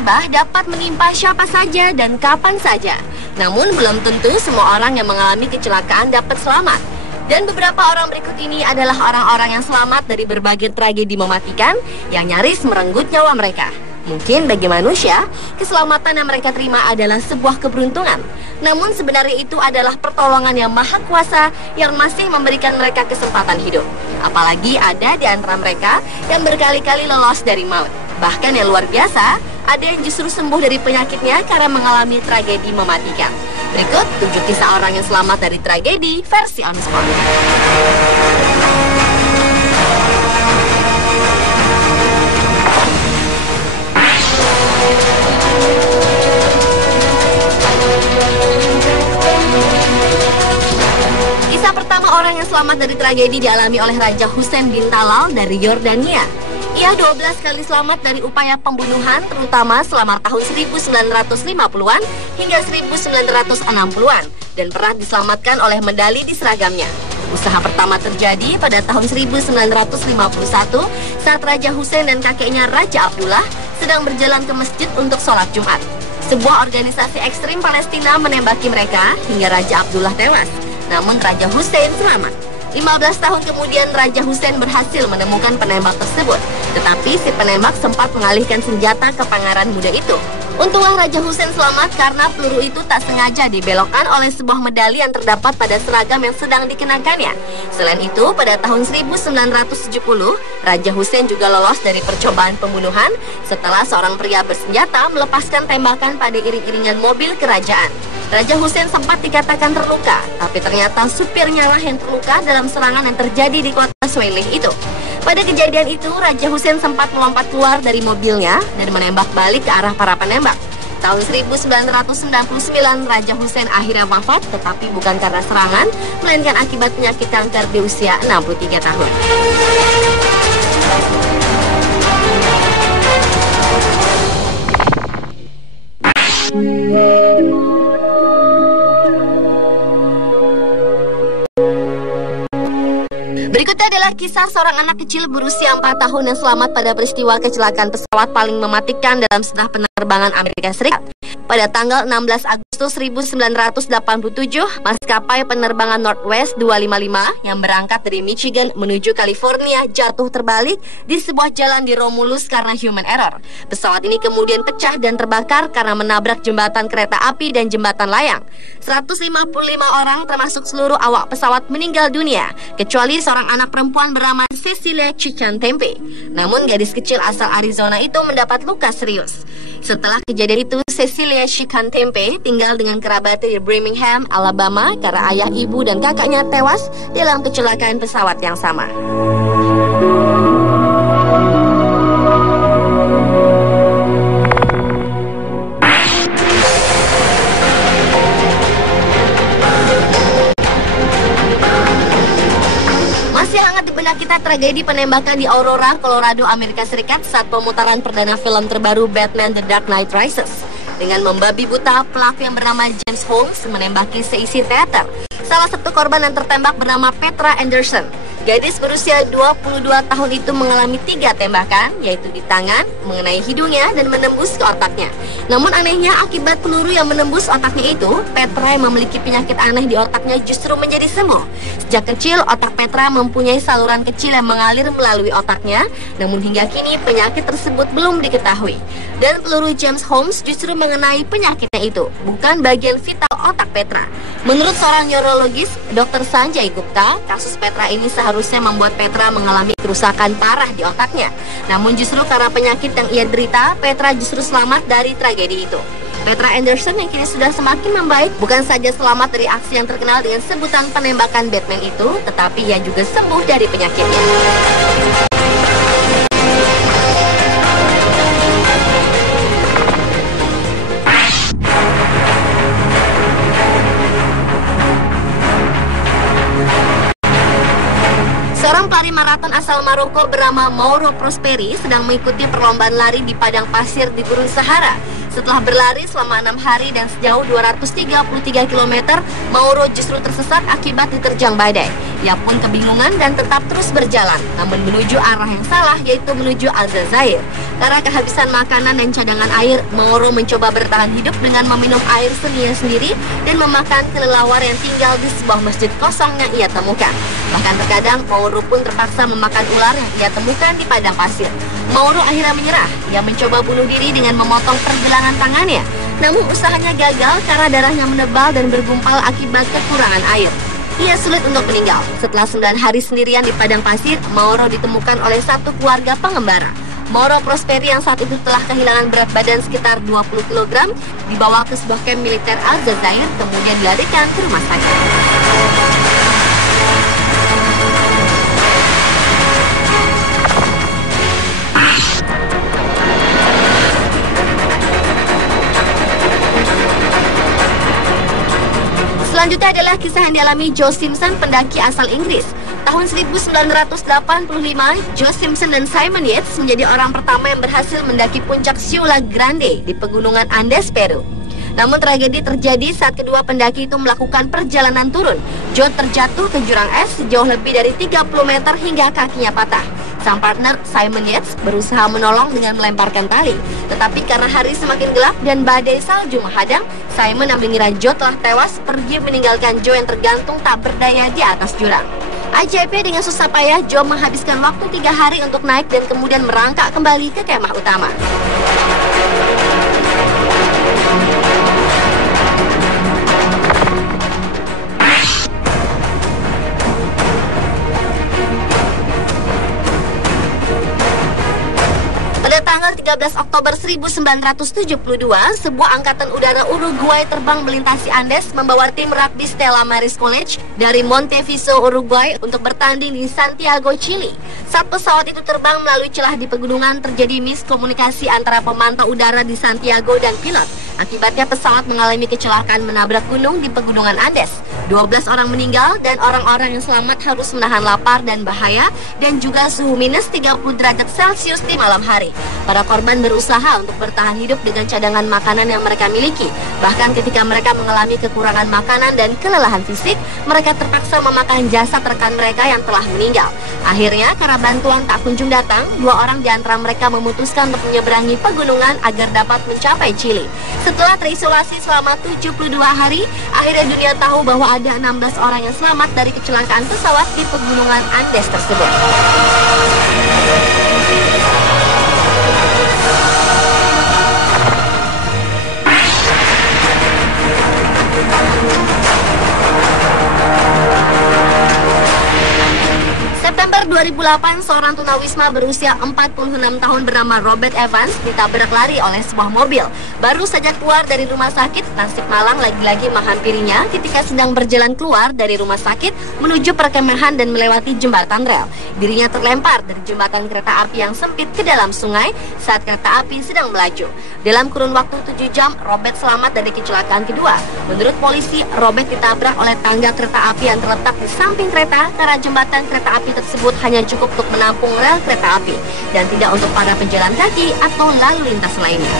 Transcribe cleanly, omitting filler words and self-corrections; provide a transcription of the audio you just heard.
musibah dapat menimpa siapa saja dan kapan saja. Namun belum tentu semua orang yang mengalami kecelakaan dapat selamat. Dan beberapa orang berikut ini adalah orang-orang yang selamat dari berbagai tragedi mematikan yang nyaris merenggut nyawa mereka. Mungkin bagi manusia, keselamatan yang mereka terima adalah sebuah keberuntungan. Namun sebenarnya itu adalah pertolongan yang maha kuasa yang masih memberikan mereka kesempatan hidup. Apalagi ada di antara mereka yang berkali-kali lolos dari maut. Bahkan yang luar biasa, ada yang justru sembuh dari penyakitnya karena mengalami tragedi mematikan. Berikut 7 kisah orang yang selamat dari tragedi versi on spot. Kisah pertama orang yang selamat dari tragedi dialami oleh Raja Hussein bin Talal dari Yordania. Ia 12 kali selamat dari upaya pembunuhan, terutama selama tahun 1950-an hingga 1960-an, dan pernah diselamatkan oleh medali di seragamnya. Usaha pertama terjadi pada tahun 1951 saat Raja Hussein dan kakeknya Raja Abdullah sedang berjalan ke masjid untuk sholat Jumat. Sebuah organisasi ekstrim Palestina menembaki mereka hingga Raja Abdullah tewas. Namun Raja Hussein selamat. 15 tahun kemudian Raja Hussein berhasil menemukan penembak tersebut. Tetapi si penembak sempat mengalihkan senjata ke pangeran muda itu. Untunglah Raja Hussein selamat karena peluru itu tak sengaja dibelokkan oleh sebuah medali yang terdapat pada seragam yang sedang dikenakannya. Selain itu, pada tahun 1970, Raja Hussein juga lolos dari percobaan pembunuhan setelah seorang pria bersenjata melepaskan tembakan pada iring-iringan mobil kerajaan. Raja Hussein sempat dikatakan terluka, tapi ternyata supirnya lah yang terluka dalam serangan yang terjadi di kota Swelih itu. Pada kejadian itu, Raja Hussein sempat melompat keluar dari mobilnya dan menembak balik ke arah para penembak. Tahun 1999, Raja Hussein akhirnya wafat, tetapi bukan karena serangan, melainkan akibat penyakit kanker di usia 63 tahun. Berikutnya adalah kisah seorang anak kecil berusia 4 tahun yang selamat pada peristiwa kecelakaan pesawat paling mematikan dalam sejarah penerbangan Amerika Serikat. Pada tanggal 16 Agustus 1987, maskapai penerbangan Northwest 255 yang berangkat dari Michigan menuju California jatuh terbalik di sebuah jalan di Romulus karena human error. Pesawat ini kemudian pecah dan terbakar karena menabrak jembatan kereta api dan jembatan layang. 155 orang termasuk seluruh awak pesawat meninggal dunia, kecuali seorang anak perempuan bernama Cecilia Chicantempe. Namun gadis kecil asal Arizona itu mendapat luka serius. Setelah kejadian itu, Cecilia Chicantempe tinggal dengan kerabatnya di Birmingham, Alabama karena ayah, ibu, dan kakaknya tewas dalam kecelakaan pesawat yang sama. Kita tragedi penembakan di Aurora, Colorado, Amerika Serikat saat pemutaran perdana film terbaru Batman The Dark Knight Rises. Dengan membabi buta, pelaku yang bernama James Holmes menembaki seisi teater. Salah satu korban yang tertembak bernama Petra Anderson. Gadis berusia 22 tahun itu mengalami 3 tembakan, yaitu di tangan, mengenai hidungnya, dan menembus ke otaknya. Namun anehnya, akibat peluru yang menembus otaknya itu, Petra yang memiliki penyakit aneh di otaknya justru menjadi sembuh. Sejak kecil, otak Petra mempunyai saluran kecil yang mengalir melalui otaknya, namun hingga kini penyakit tersebut belum diketahui. Dan peluru James Holmes justru mengenai penyakitnya itu, bukan bagian vital otak Petra. Menurut seorang neurologis, Dr. Sanjay Gupta, kasus Petra ini seharusnya membuat Petra mengalami kerusakan parah di otaknya. Namun justru karena penyakit yang ia derita, Petra justru selamat dari tragedi itu. Petra Anderson yang kini sudah semakin membaik bukan saja selamat dari aksi yang terkenal dengan sebutan penembakan Batman itu, tetapi ia juga sembuh dari penyakitnya. Seorang pelari maraton asal Maroko bernama Mauro Prosperi sedang mengikuti perlombaan lari di padang pasir di Gurun Sahara. Setelah berlari selama 6 hari dan sejauh 233 km, Mauro justru tersesat akibat diterjang badai. Ia pun kebingungan dan tetap terus berjalan, namun menuju arah yang salah, yaitu menuju Aljazair. Karena kehabisan makanan dan cadangan air, Mauro mencoba bertahan hidup dengan meminum air senia sendiri dan memakan kelelawar yang tinggal di sebuah masjid kosong yang ia temukan. Bahkan terkadang Mauro pun terpaksa memakan ular yang ia temukan di padang pasir. Mauro akhirnya menyerah. Ia mencoba bunuh diri dengan memotong pergelangan tangannya. Namun usahanya gagal karena darahnya menebal dan bergumpal akibat kekurangan air. Ia sulit untuk meninggal. Setelah 9 hari sendirian di padang pasir, Mauro ditemukan oleh satu keluarga pengembara. Mauro Prosperi yang saat itu telah kehilangan berat badan sekitar 20 kg dibawa ke sebuah kamp militer Aljazair, kemudian dilarikan ke rumah sakit. Selanjutnya adalah kisah yang dialami Joe Simpson, pendaki asal Inggris. Tahun 1985, Joe Simpson dan Simon Yates menjadi orang pertama yang berhasil mendaki puncak Ciudad Grande di pegunungan Andes, Peru. Namun tragedi terjadi saat kedua pendaki itu melakukan perjalanan turun. Joe terjatuh ke jurang es sejauh lebih dari 30 meter hingga kakinya patah. Sang partner Simon Yates berusaha menolong dengan melemparkan tali. Tetapi karena hari semakin gelap dan badai salju menghadang, Simon yang mengira Joe telah tewas pergi meninggalkan Joe yang tergantung tak berdaya di atas jurang. Ajaibnya dengan susah payah, Joe menghabiskan waktu 3 hari untuk naik dan kemudian merangkak kembali ke kemah utama. Pada tanggal 13 Oktober 1972, sebuah angkatan udara Uruguay terbang melintasi Andes membawa tim rugby Stella Maris College dari Montevideo, Uruguay untuk bertanding di Santiago, Chili. Saat pesawat itu terbang melalui celah di pegunungan, terjadi miskomunikasi antara pemantau udara di Santiago dan pilot. Akibatnya pesawat mengalami kecelakaan menabrak gunung di pegunungan Andes. 12 orang meninggal dan orang-orang yang selamat harus menahan lapar dan bahaya dan juga suhu minus 30 derajat Celcius di malam hari. Para korban berusaha untuk bertahan hidup dengan cadangan makanan yang mereka miliki. Bahkan ketika mereka mengalami kekurangan makanan dan kelelahan fisik, mereka terpaksa memakan jasad rekan mereka yang telah meninggal. Akhirnya, karena bantuan tak kunjung datang, 2 orang di antara mereka memutuskan untuk menyeberangi pegunungan agar dapat mencapai Chili. Setelah terisolasi selama 72 hari, akhirnya dunia tahu bahwa ada 16 orang yang selamat dari kecelakaan pesawat di pegunungan Andes tersebut. September 2008, seorang tunawisma berusia 46 tahun bernama Robert Evans ditabrak lari oleh sebuah mobil. Baru saja keluar dari rumah sakit, nasib malang lagi-lagi menghampirinya ketika sedang berjalan keluar dari rumah sakit menuju perkemahan dan melewati jembatan rel. Dirinya terlempar dari jembatan kereta api yang sempit ke dalam sungai saat kereta api sedang melaju. Dalam kurun waktu 7 jam, Robert selamat dari kecelakaan kedua. Menurut polisi, Robert ditabrak oleh tangga kereta api yang terletak di samping kereta karena jembatan kereta api tersebut hanya cukup untuk menampung rel kereta api dan tidak untuk para pejalan kaki atau lalu lintas lainnya.